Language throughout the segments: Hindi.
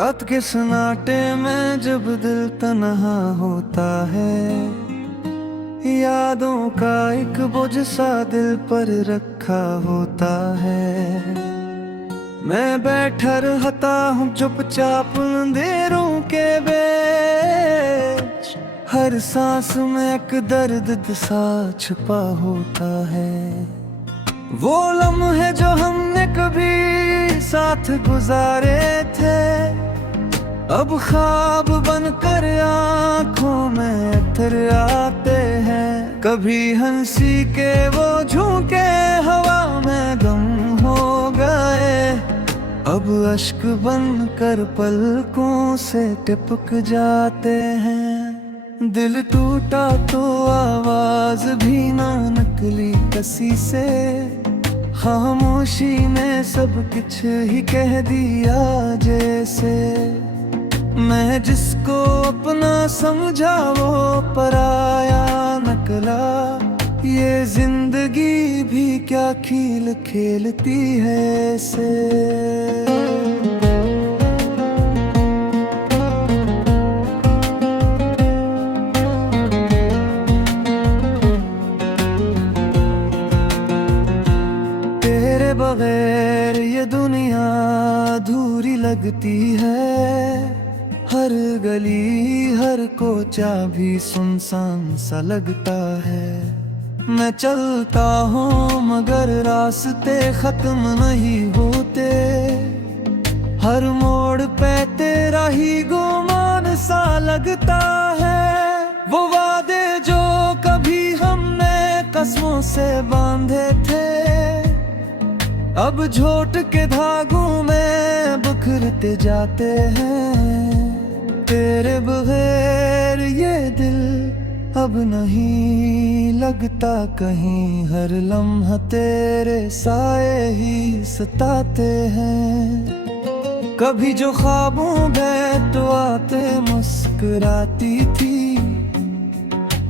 रात के सन्नाटे में जब दिल तन्हा होता है, यादों का एक बोझ सा दिल पर रखा होता है। मैं बैठा रहता हूँ चुपचाप अंधेरों के बीच, हर सांस में एक दर्द सा छुपा होता है। वो लम्हे जो हमने कभी साथ गुजारे थे, अब ख्वाब बनकर आंखों में अथर आते हैं। कभी हंसी के वो झोंके हवा में गम हो गए, अब अश्क बनकर पलकों से टपक जाते हैं। दिल टूटा तो आवाज भी ना निकली कसी से, खामोशी ने सब कुछ ही कह दिया जैसे। मैं जिसको अपना समझा वो पराया निकला, ये जिंदगी भी क्या खेल खेलती है ऐसे। तेरे बगैर ये दुनिया अधूरी लगती है, हर गली हर कोचा भी सुनसान सा लगता है। मैं चलता हूँ मगर रास्ते खत्म नहीं होते, हर मोड़ पे तेरा ही गुमान सा लगता है। वो वादे जो कभी हमने कसमों से बांधे थे, अब झोट के धागों में बिखरते जाते हैं। तेरे बगैर ये दिल अब नहीं लगता कहीं, हर लम्हा तेरे साए ही सताते हैं। कभी जो ख्वाबों में तो आते मुस्कुराती थी,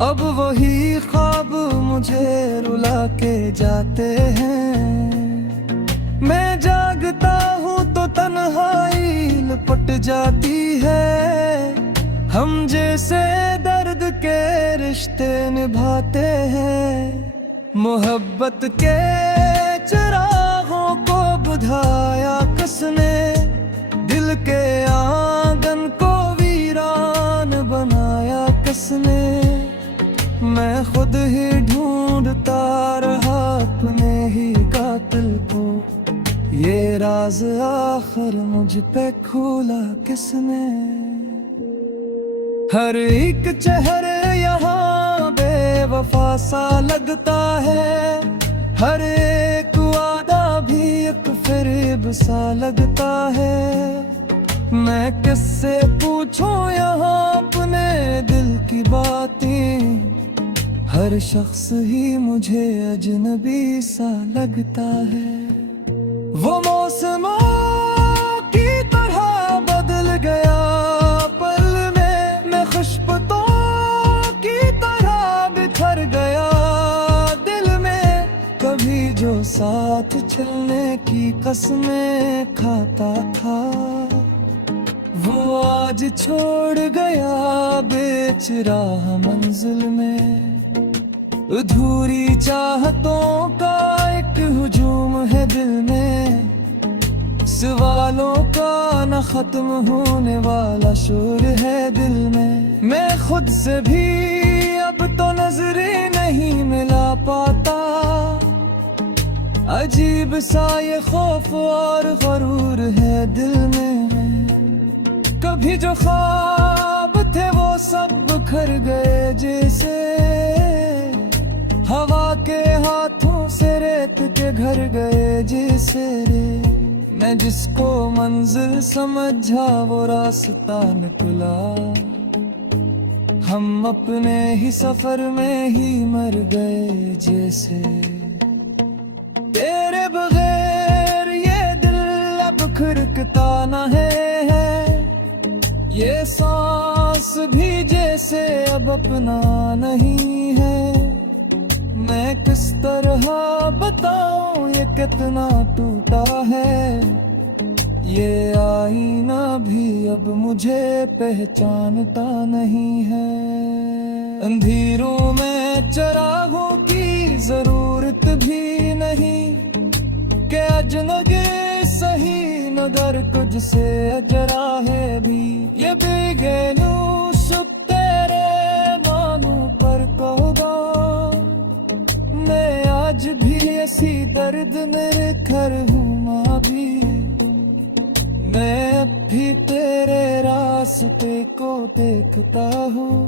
अब वही ख्वाब मुझे रुला के जाते हैं। मैं जागता हूँ तो तन्हाई लिपट जाती है, हम जैसे दर्द के रिश्ते निभाते हैं। मोहब्बत के चिरागों को बुझाया किसने, दिल के आंगन को वीरान बनाया किसने। मैं खुद ही ढूंढता रहा अपने ही कातिल को, ये राज आखिर मुझ पे खोला किसने। हर एक चेहरे यहाँ बेवफा सा लगता है, हर एक वादा भी एक फरेब सा लगता है। मैं किससे पूछूं यहाँ अपने दिल की बातें, हर शख्स ही मुझे अजनबी सा लगता है। वो मौसमों की तरह बदल गया पल में, मैं खुशबुओं की तरह बिखर गया दिल में। कभी जो साथ चलने की कसमें खाता था, वो आज छोड़ गया बेच राह मंजिल में। अधूरी चाहतों का एक हुजूम है दिल में, सवालों का न खत्म होने वाला शोर है दिल में। मैं खुद से भी अब तो नजरें नहीं मिला पाता, अजीब सा ये खौफ और गरूर है दिल में। कभी जो ख्वाब थे वो सब बिखर गए जैसे, हवा के हाथों से रेत के घर गए जैसे। मैं जिसको मंजिल समझा वो रास्ता निकला, हम अपने ही सफर में ही मर गए जैसे। तेरे बगैर ये दिल अब खिरकता न है, ये सांस भी जैसे अब अपना नहीं है। मैं किस तरह बताऊं ये कितना टूटा है, ये आईना भी अब मुझे पहचानता नहीं है। अंधेरों में चरागों की जरूरत भी नहीं, कि अजनबी सही नगर कुछ से अजरा है भी। ये बेगैनू सुख तेरे मानू पर कहोगा, मैं आज भी ऐसी दर्द मेरे घर हूँ माँ भी। मैं अब भी तेरे रास्ते को देखता हूँ,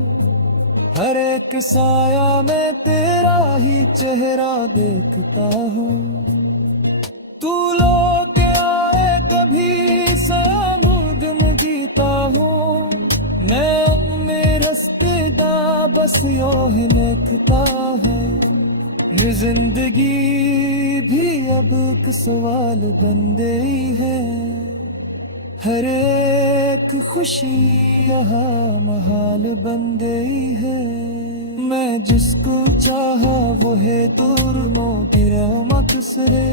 हर एक साया में तेरा ही चेहरा देखता हूँ। तू लौट आए कभी सामुद्र जीता हूँ, मैं में रास्ते दा बस यो ही लिखता है। ये जिंदगी भी अब एक सवाल बन गई है, हर एक खुशी यहाँ महाल बन गई है। मैं जिसको चाहा वो है दूर नो गिरा मत सरे,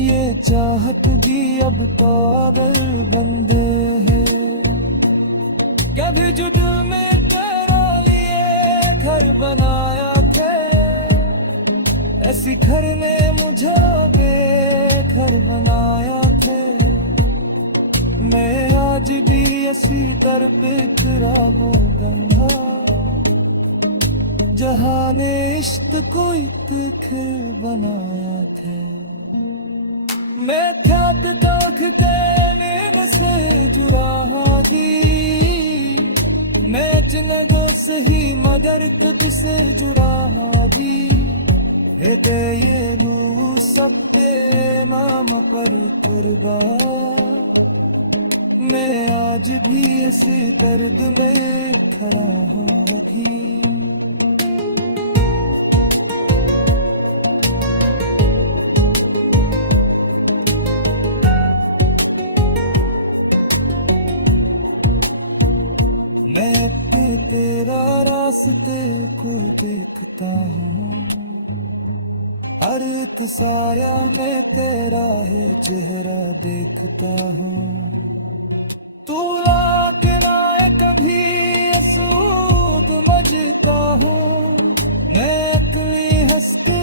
ये चाहत भी अब पागल बंदे है। कभी जो दिल में तेरा लिए घर बनाया थे, ऐसी घर ने मुझे बेघर बनाया थे। मैं आज भी ऐसी दर पे रागों गंगा, जहाँ ने इश्क को एक खिल बनाया थे। मैं ख्यात ताकते नींद से जुड़ा थी, मैं जिनगो सही मगर तुझ से जुड़ा थी। दे ये रू सब ते माम पर कुर्बान, मैं आज भी इसी दर्द में खड़ा हूँ अभी। मैं भी तेरा रास्ते को देखता हूँ, हर एक साया में तेरा है चेहरा देखता हूँ। तू लाके ना कभी असूद मजता हूँ, मैं अपनी हस्ती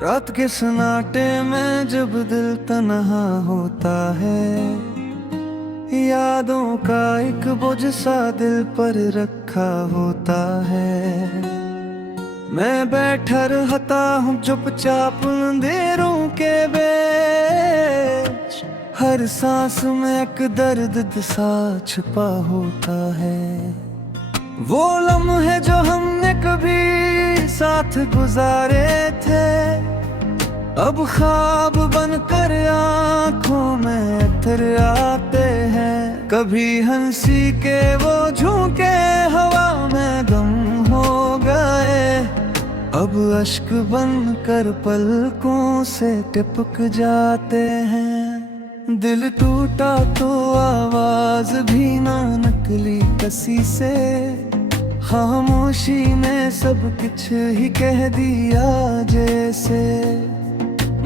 रात के सन्नाटे में जब दिल तन्हा होता है, यादों का एक बोझ सा दिल पर रखा होता है। मैं बैठा रहता हूँ चुपचाप अंधेरों के बीच, हर सांस में एक दर्द सा छुपा होता है। वो लम्हे जो हमने कभी साथ गुजारे थे, अब ख्वाब बनकर आँखों में अथर आते हैं। कभी हंसी के वो झोंके हवा में गम हो गए, अब अश्क बनकर पलकों से टपक जाते हैं। दिल टूटा तो आवाज भी ना निकली कसी से, खामोशी में सब कुछ ही कह दिया जैसे।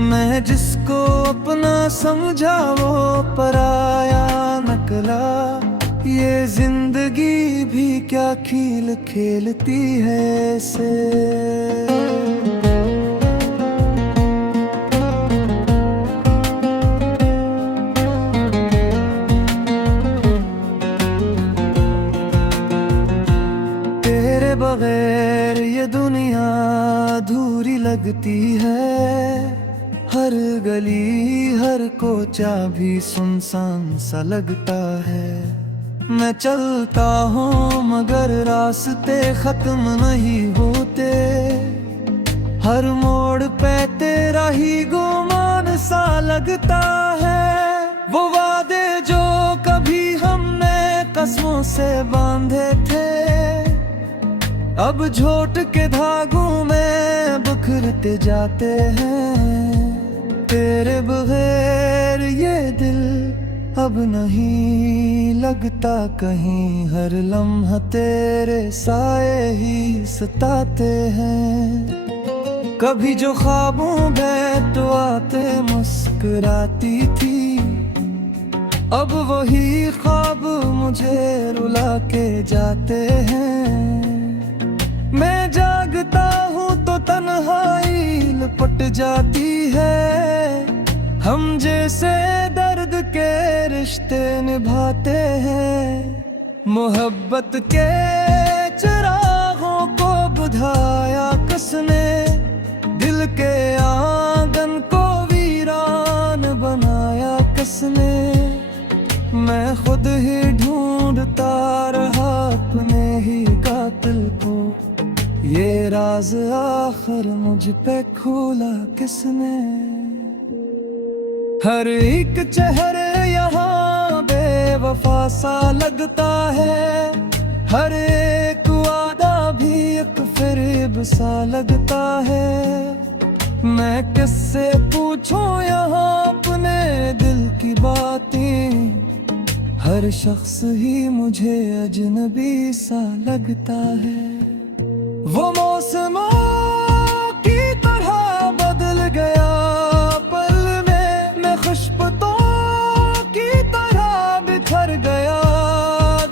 मैं जिसको अपना समझा वो पराया निकला, ये जिंदगी भी क्या खेल खेलती है ऐसे। तेरे बगैर ये दुनिया अधूरी लगती है, हर गली हर कोचा भी सुनसान सा लगता है। मैं चलता हूँ मगर रास्ते खत्म नहीं होते, हर मोड़ पे तेरा ही गुमान सा लगता है। वो वादे जो कभी हमने कसमों से बांधे थे, अब झोट के धागों में बिखरते जाते हैं। तेरे बगैर ये दिल अब नहीं लगता कहीं, हर लम्हा तेरे साए ही सताते हैं। कभी जो ख्वाबों में तो आते मुस्कुराती थी, अब वही ख्वाब मुझे रुला के जाते हैं। मैं जागता हूँ तो तन्हाई लिपट जाती है, हम जैसे दर्द के रिश्ते निभाते हैं। मोहब्बत के चिरागों को बुझाया किसने, दिल के आंगन को वीरान बनाया किसने। मैं खुद ही ढूंढता रहा अपने ही कातिल को, ये राज आखिर मुझ पे खोला किसने। हर एक चेहरे यहाँ बेवफा सा लगता है, हर एक वादा भी एक फरेब सा लगता है। मैं किससे पूछूं यहाँ अपने दिल की बातें, हर शख्स ही मुझे अजनबी सा लगता है। वो मौसमों की तरह बदल गया पल में, मैं खुशबुओं की तरह बिखर गया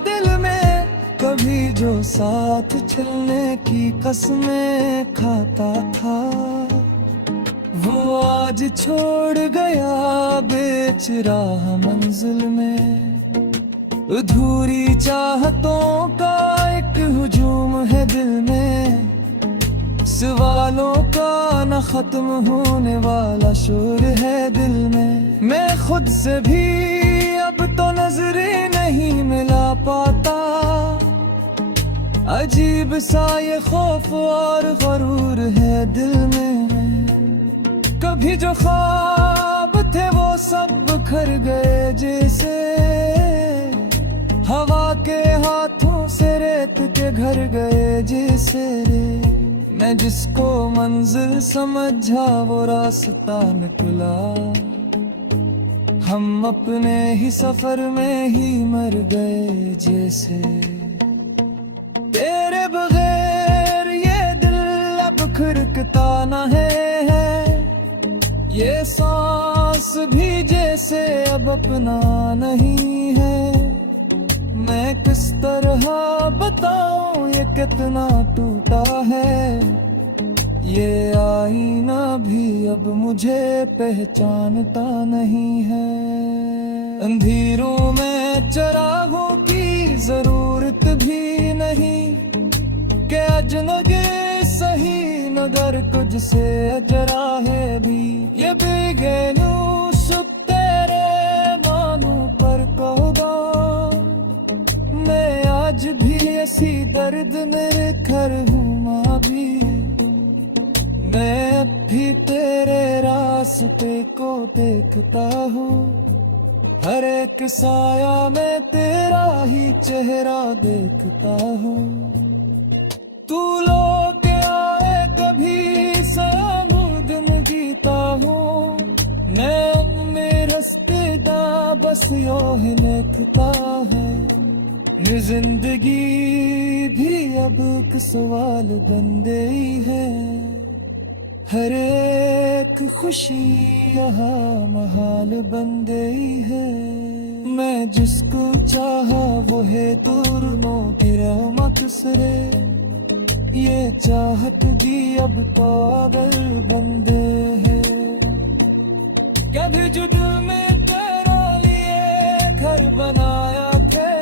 दिल में। कभी जो साथ चलने की कसमें खाता था, वो आज छोड़ गया बेच राह मंजिल में। अधूरी चाहतों का एक हुजूम है दिल में, सवालों का न खत्म होने वाला शोर है दिल में। मैं खुद से भी अब तो नजरें नहीं मिला पाता, अजीब सा ये खौफ और गरूर है दिल में। कभी जो ख्वाब थे वो सब बिखर गए जैसे, हवा के हाथों से रेत के घर गए जैसे। मैं जिसको मंजिल समझा वो रास्ता निकला, हम अपने ही सफर में ही मर गए जैसे। तेरे बगैर ये दिल अब खिड़कता न है, ये सांस भी जैसे अब अपना नहीं है। मैं किस तरह बताऊं ये कितना टूटा है, ये आईना भी अब मुझे पहचानता नहीं है। अंधेरों में चिरागों की जरूरत भी नहीं, कि अजनबी सही नगर कुछ से अजरा है भी। ये बेगैनू सुख तेरे मानू पर कहूँगा, मैं आज भी ऐसी दर्द मेरे घर हूँ माँ भी। मैं अब भी तेरे रास्ते को देखता हूँ, हर एक साया में तेरा ही चेहरा देखता हूँ। तू लौट आए कभी सामुद में जीता हूँ, मैं में रस्ते दा बस यो ही लिखता है। ये जिंदगी भी अब एक सवाल बन गई है, हर एक खुशी यहाँ महाल बन गई है। मैं जिसको चाहा वो है दूर नो गिरा मत सरे, ये चाहत भी अब पागल बंदे है। कभी जो दिल में तेरा लिए घर बनाया थे,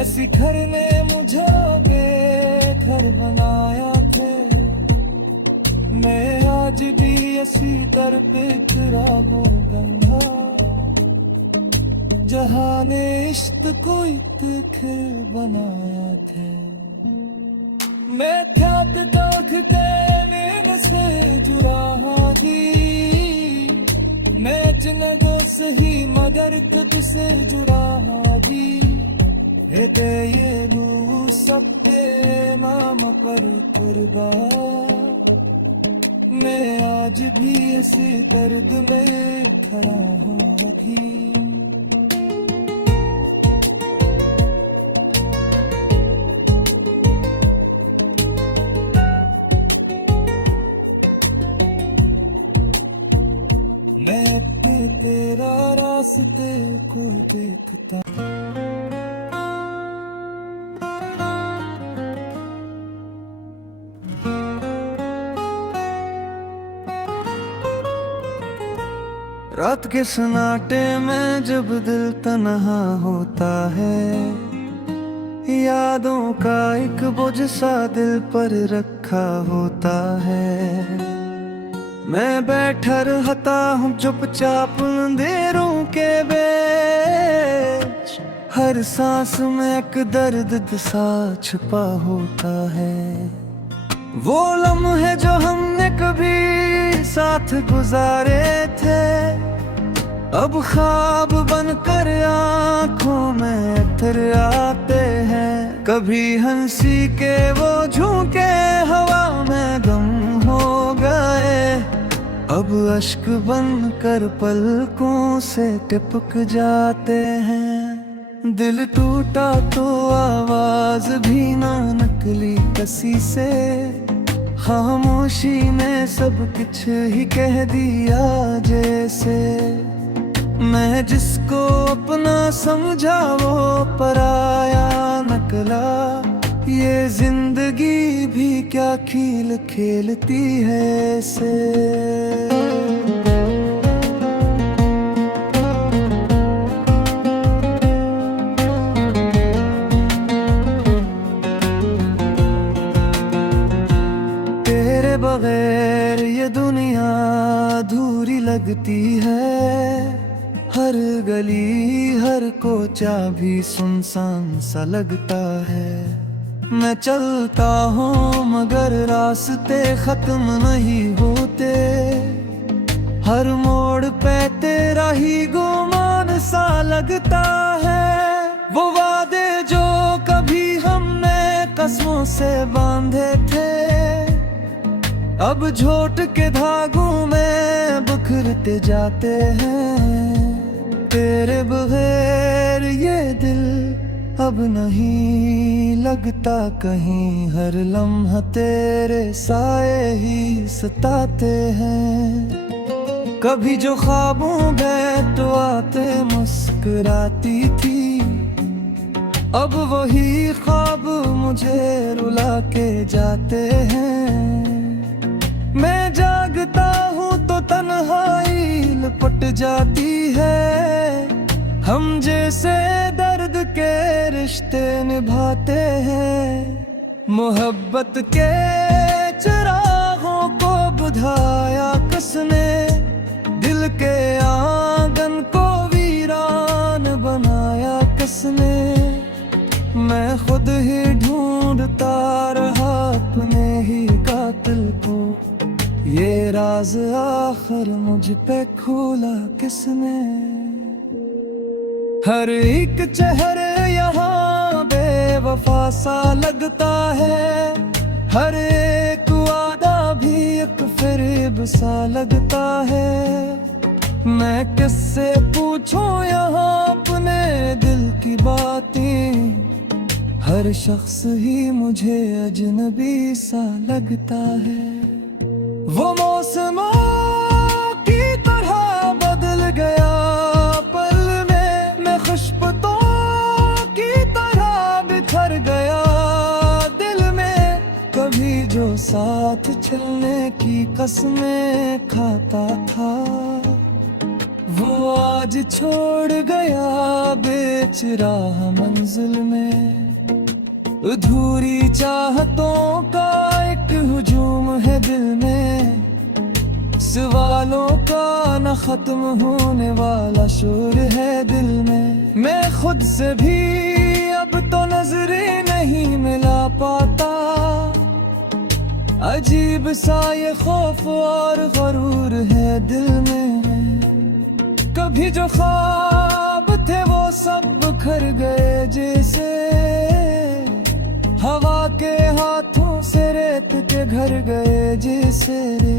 ऐसी घर ने मुझे बेघर बनाया थे। मैं आज भी ऐसी दर पे चिरागों गंगा, जहाँ ने इश्क को इत्ते बनाया थे। मैं ख्यात दाखते नींद से जुड़ा जी, मैं जिंदों से ही मगर खुद से जुड़ा जी। दे ये रू सब ते माम पर कुर्बान, मैं आज भी इसी दर्द में खड़ा हूँ अभी। रास्ते को देखता। रात के सन्नाटे में जब दिल तन्हा होता है, यादों का एक बोझ सा दिल पर रखा होता है। मैं बैठा रहता हूँ चुपचाप अंधेरों के बीच, हर सांस में एक दर्द सा छुपा होता है। वो लम्हे जो हमने कभी साथ गुजारे थे, अब ख्वाब बनकर आँखों में अथर आते हैं। कभी हंसी के वो झोंके हवा में गम हो गए, अब अश्क बनकर पलकों से टपक जाते हैं। दिल टूटा तो आवाज भी ना निकली कसी से, खामोशी ने सब कुछ ही कह दिया जैसे। मैं जिसको अपना समझा वो पराया निकला, ये जिंदगी भी क्या खेल खेलती है ऐसे। तेरे बगैर ये दुनिया अधूरी लगती है, हर गली हर कोचा भी सुनसान सा लगता है। मैं चलता हूँ मगर रास्ते खत्म नहीं होते, हर मोड़ पे तेरा ही गुमान सा लगता है। वो वादे जो कभी हमने कसमों से बांधे थे, अब झोट के धागों में बिखरते जाते हैं। तेरे बगैर ये दिल अब नहीं लगता कहीं, हर लम्हा तेरे साए ही सताते हैं। कभी जो ख्वाबों में तो आते मुस्कुराती थी, अब वही ख्वाब मुझे रुला के जाते हैं। मैं जागता हूँ तो तन्हाई लिपट जाती है, हम जैसे दर्द के रिश्ते निभाते हैं। मोहब्बत के चिरागों को बुझाया किसने, दिल के आंगन को वीरान बनाया किसने। मैं खुद ही ढूंढता रहा अपने ही कातिल को, ये राज आखिर मुझ पे खोला किसने। हर एक चेहरे यहाँ बेवफा सा लगता है, हर एक वादा भी एक फरेब सा लगता है। मैं किससे पूछूं यहाँ अपने दिल की बातें, हर शख्स ही मुझे अजनबी सा लगता है। वो मौसमों की तरह बदल गया पल में, मैं खुशबुओं की तरह बिखर गया दिल में। कभी जो साथ चलने की कसमें खाता था, वो आज छोड़ गया बेच राह मंजिल में। अधूरी चाहतों का एक हुजूम है दिल में, सवालों का न खत्म होने वाला शोर है दिल में। मैं खुद से भी अब तो नजरें नहीं मिला पाता, अजीब सा ये खौफ और गरूर है दिल में। कभी जो ख्वाब थे वो सब बिखर गए जैसे, हवा के हाथों से रेत के घर गए जैसे रे।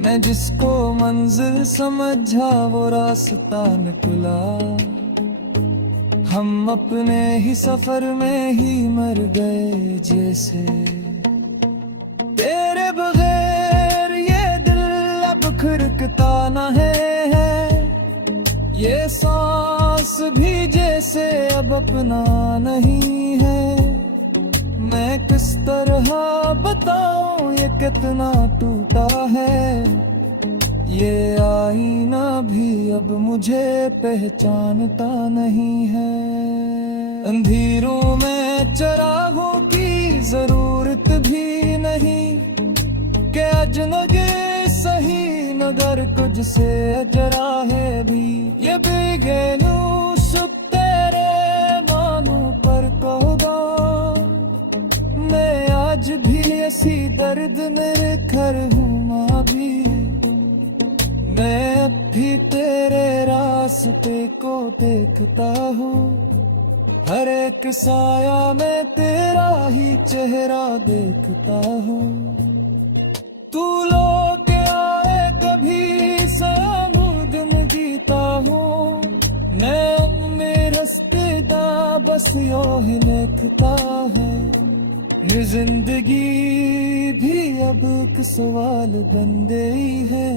मैं जिसको मंजिल समझा वो रास्ता निकला, हम अपने ही सफर में ही मर गए जैसे। तेरे बगैर ये दिल अब खिरकता न है, ये सांस भी जैसे अब अपना नहीं है। मैं किस तरह बताऊं ये कितना टूटा है। ये आईना भी अब मुझे पहचानता नहीं है। अंधेरों में चरागों की जरूरत भी नहीं कि अजनबी सही मगर कुछ से अजरा है भी। ये बेगैनू सुख तेरे मानू पर कहूँगा मैं आज भी ऐसी दर्द मेरे घर हूँ माँ भी। मैं अब भी तेरे रास्ते को देखता हूँ। हर एक साया में तेरा ही चेहरा देखता हूँ। तू लौट आए कभी सामुद में जीता हूँ। मैं में रस्ते दा बस यो ही लिखता है। ये जिंदगी भी अब एक सवाल बन गई है।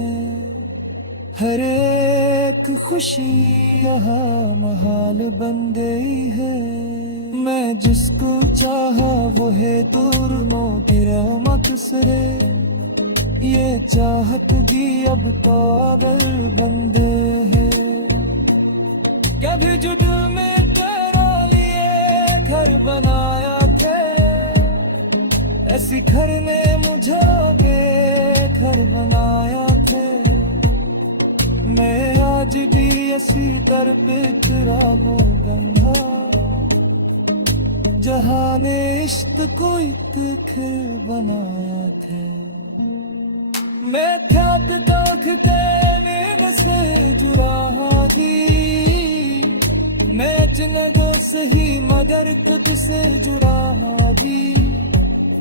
हर एक खुशी यहाँ महाल बन गई है। मैं जिसको चाहा वो है दूर नो गिरा मत सरे। ये चाहत भी अब तो अगर बंदे है। कभी जो दिल में तेरा लिए घर बनाया थे ऐसी घर ने मुझे आगे घर बनाया थे। मैं आज भी ऐसी दर पे तेरा वो बंधा जहाँ ने इश्क को खेल बनाया थे। मैं ख्यात दाखते नींद से जुड़ा थी। मैं जिंदगी सही मगर खुद से जुड़ा थी।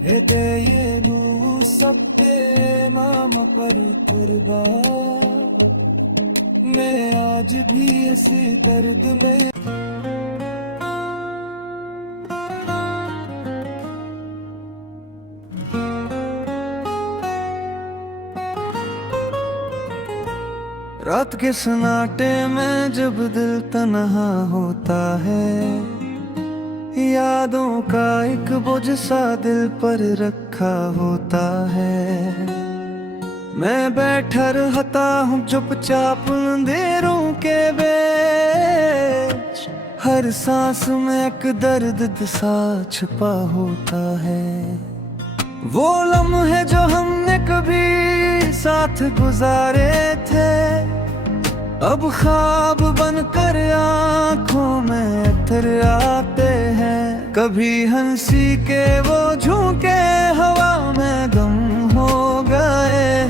ये रू सब ते माम पर कुर्बान। मैं आज भी इसी दर्द में। रात के सन्नाटे में जब दिल तन्हा होता है। यादों का एक बोझ सा दिल पर रखा होता है। मैं बैठा रहता हूँ चुपचाप अंधेरों के बीच। हर सांस में एक दर्द सा छुपा होता है। वो लम्हे जो हमने कभी साथ गुजारे थे अब ख्वाब बनकर आँखों में अथर आते हैं। कभी हंसी के वो झोंके हवा में गम हो गए।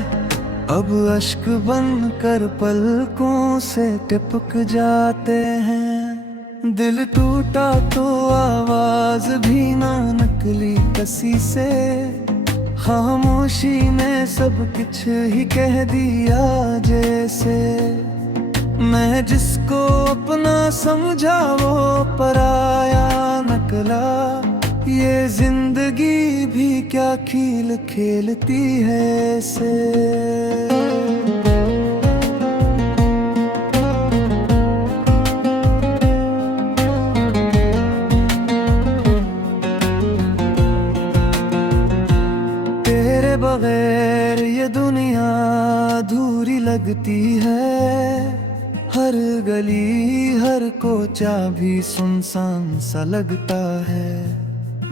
अब अश्क बनकर पलकों से टपक जाते हैं। दिल टूटा तो आवाज भी ना निकली कसी से। खामोशी ने सब कुछ ही कह दिया जैसे। मैं जिसको अपना समझा वो पराया निकला। ये जिंदगी भी क्या खेल खेलती है ऐसे। तेरे बगैर ये दुनिया अधूरी लगती है। हर गली हर कोचा भी सुनसान सा लगता है।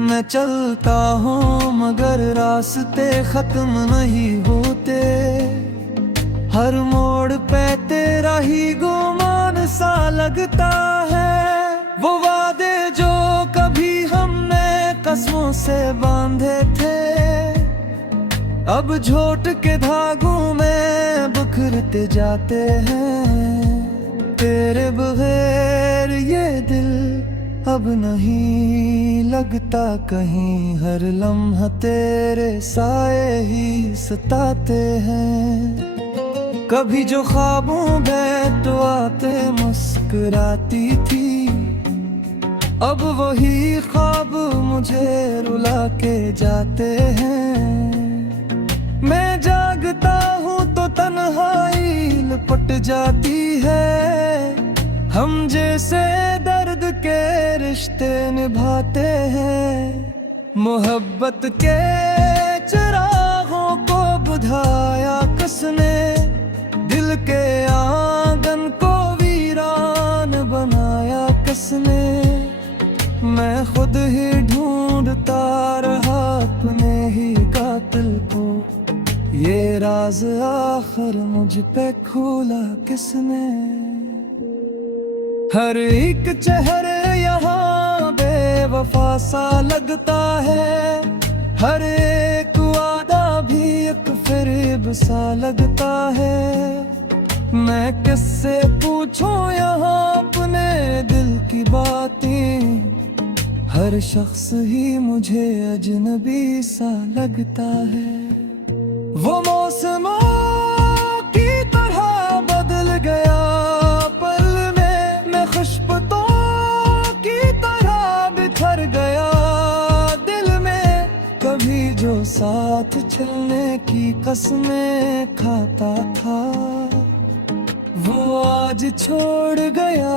मैं चलता हूँ मगर रास्ते खत्म नहीं होते। हर मोड़ पे तेरा ही गुमान सा लगता है। वो वादे जो कभी हमने कसमों से बांधे थे अब झोट के धागों में बिखरते जाते हैं। तेरे बगैर ये दिल अब नहीं लगता कहीं। हर लम्हा तेरे साए ही सताते हैं। कभी जो ख्वाबों में तो आते मुस्कुराती थी अब वही ख्वाब मुझे रुला के जाते हैं। मैं जागता हूँ तो तन्हाई लपट जाती है। हम जैसे दर्द के रिश्ते निभाते हैं, मोहब्बत के चिरागों को बुझाया किसने, दिल के आंगन को वीरान बनाया किसने। मैं खुद ही ढूंढता रहा अपने ही कातिल को, ये राज आखिर मुझ पे खोला किसने। हर एक चेहरे यहाँ बेवफा सा लगता है, हर एक वादा भी एक फरेब सा लगता है। मैं किससे पूछूं यहाँ अपने दिल की बातें, हर शख्स ही मुझे अजनबी सा लगता है। वो मौसमों की तरह बदल गया पल में, मैं खुशबुओं की तरह बिखर गया दिल में। कभी जो साथ चलने की कसमें खाता था, वो आज छोड़ गया।